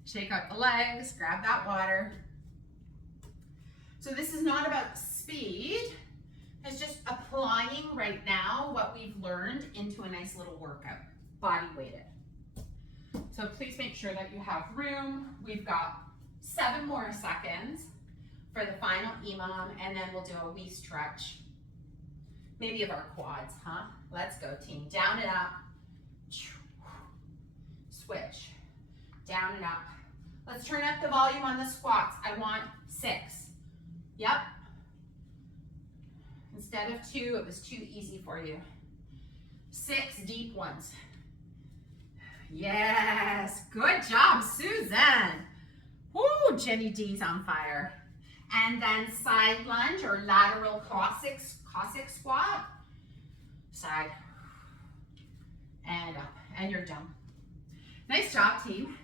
Shake out the legs, grab that water. So this is not about speed, it's just applying right now what we've learned into a nice little workout, body weighted. So please make sure that you have room. We've got 7 more seconds for the final EMOM, and then we'll do a wee stretch, maybe of our quads, huh? Let's go, team. Down and up. Switch. Down and up. Let's turn up the volume on the squats. I want 6. Yep. Instead of 2, it was too easy for you. 6 deep ones. Yes, good job, Susan. Woo, Jenny D's on fire. And then side lunge or lateral Cossack squat. Side and up, and you're done. Nice job, team.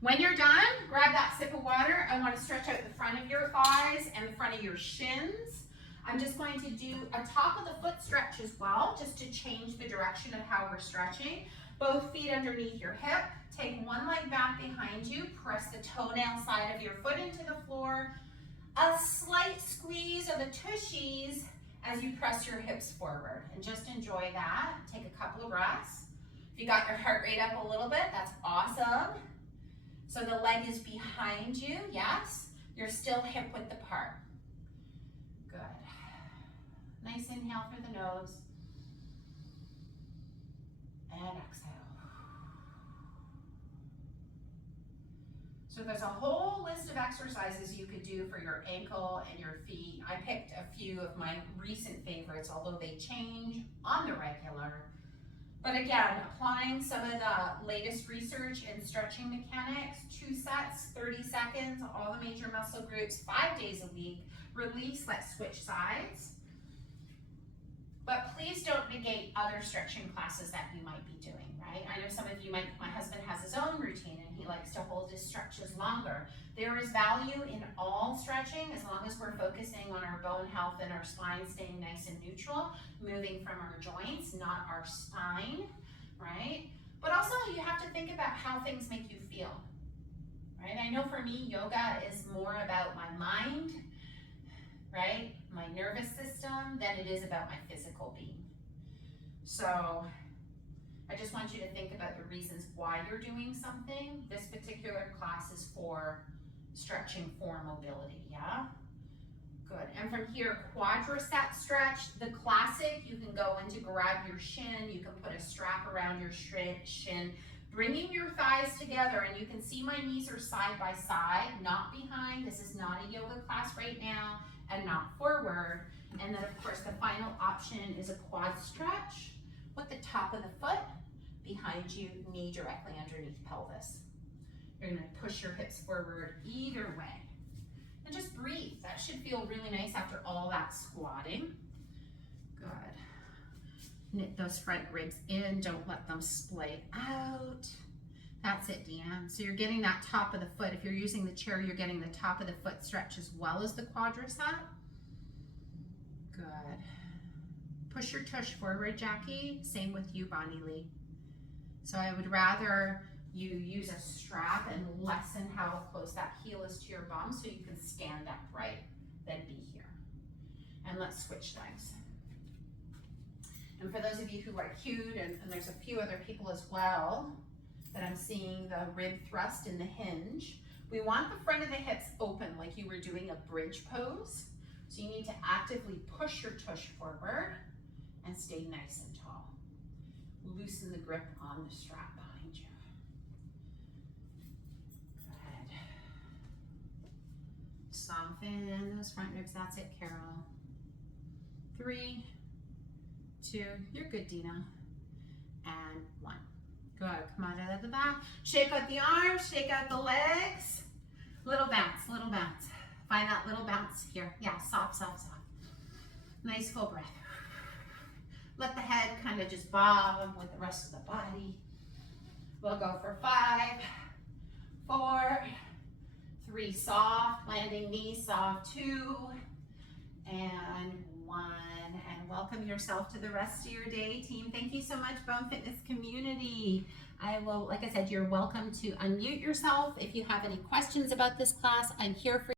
When you're done, grab that sip of water. I want to stretch out the front of your thighs and the front of your shins. I'm just going to do a top of the foot stretch as well, just to change the direction of how we're stretching. Both feet underneath your hip. Take one leg back behind you. Press the toenail side of your foot into the floor. A slight squeeze of the tushies as you press your hips forward. And just enjoy that. Take a couple of breaths. If you got your heart rate up a little bit, that's awesome. So the leg is behind you, yes. You're still hip width apart. Good. Nice inhale through the nose. And exhale. So there's a whole list of exercises you could do for your ankle and your feet. I picked a few of my recent favorites, although they change on the regular. But again, applying some of the latest research in stretching mechanics, 2 sets, 30 seconds, all the major muscle groups, 5 days a week. Release, let's switch sides. But please don't negate other stretching classes that you might be doing, right? I know some of you might, my husband has his own routine and he likes to hold his stretches longer. There is value in all stretching as long as we're focusing on our bone health and our spine staying nice and neutral, moving from our joints, not our spine, right? But also you have to think about how things make you feel, right? I know for me, yoga is more about my mind, right? My nervous system than it is about my physical being. So I just want you to think about the reasons why you're doing something. This particular class is for stretching for mobility, yeah? Good. And from here, quadricep stretch. The classic, you can go in to grab your shin. You can put a strap around your shin, bringing your thighs together, and you can see my knees are side by side, not behind. This is not a yoga class right now, and not forward. And then of course the final option is a quad stretch with the top of the foot behind you, knee directly underneath pelvis. You're gonna push your hips forward either way. And just breathe. That should feel really nice after all that squatting. Good. Knit those front ribs in, don't let them splay out. That's it, Deanne. So you're getting that top of the foot. If you're using the chair, you're getting the top of the foot stretch as well as the quadricep. Good. Push your tush forward, Jackie. Same with you, Bonnie Lee. So I would rather you use a strap and lessen how close that heel is to your bum so you can stand upright than be here. And let's switch legs. And for those of you who are cute, and there's a few other people as well, that I'm seeing the rib thrust in the hinge. We want the front of the hips open like you were doing a bridge pose. So you need to actively push your tush forward and stay nice and tall. Loosen the grip on the strap behind you. Good. Soften those front ribs. That's it, Carol. 3, 2, you're good, Dina. And 1. Good, come on out of the back. Shake out the arms, shake out the legs. Little bounce, little bounce. Find that little bounce here. Yeah, soft, soft, soft. Nice full breath. Let the head kind of just bob with the rest of the body. We'll go for 5, 4, 3, soft, landing knees soft, 2, and 1. And welcome yourself to the rest of your day, team. Thank you so much, Bone Fitness community. I will, like I said, you're welcome to unmute yourself. If you have any questions about this class, I'm here for you.